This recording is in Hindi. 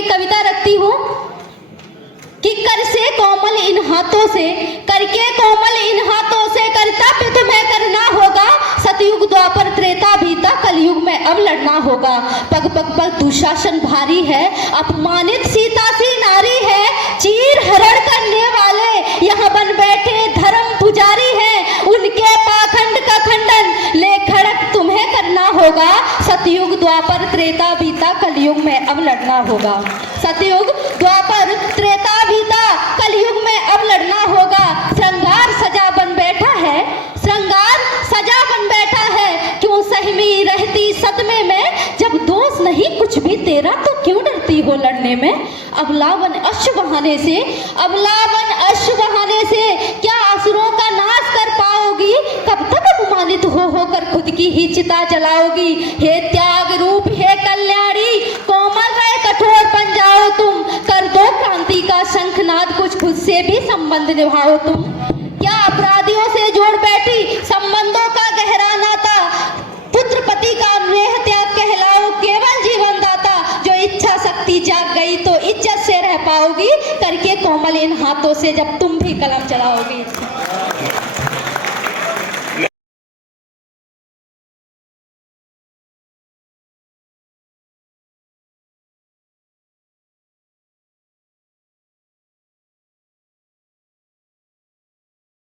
एक कविता रखती हूँ कि कर से कोमल इन हाथों से, करके कोमल इन हाथों से कर्तव्य तुम्हें करना होगा। सतयुग द्वापर त्रेता बीता, कलयुग में अब लड़ना होगा। पग पग पर दुशासन भारी है, अपमानित सीता सी नारी है। चीर हरण करने वाले यहाँ बन बैठे धर्म पुजारी हैं, उनके पाखंड का खंडन ले खड़क तुम्हें करना होगा। सतयुग द्वापर त्रेता बीता, कलयुग में अब लड़ना होगा। सतयुग द्वापर त्रेता बीता, कलयुग में अब लड़ना होगा। श्रृंगार सजा बन बैठा है, श्रृंगार सजा बन बैठा है। क्यों सहमी रहती सदमे में, जब दोष नहीं कुछ भी तेरा तो क्यों डरती हो लड़ने में। अबलावन अश्व बहाने से, अबलावन अश्व बहाने से क्या असुरों का नाश कर पाओगी। कब तक अपमानित होकर खुद की ही चिता जलाओगी। हे त्याग रूप हे कल्याणी, कोमल रहे कठोर बन जाओ तुम। कर दो क्रांति का शंखनाद, कुछ खुद से भी संबंध निभाओ तुम। क्या अपराधियों से जोड़ बैठी संबंधों का गहरा नाता, पुत्र पति का नेह त्याग कहलाओ केवल जीवन दाता। जो इच्छा शक्ति जाग गई तो इज्जत से रह पाओगी, करके कोमल इन हाथों से जब तुम भी कलम चलाओगी।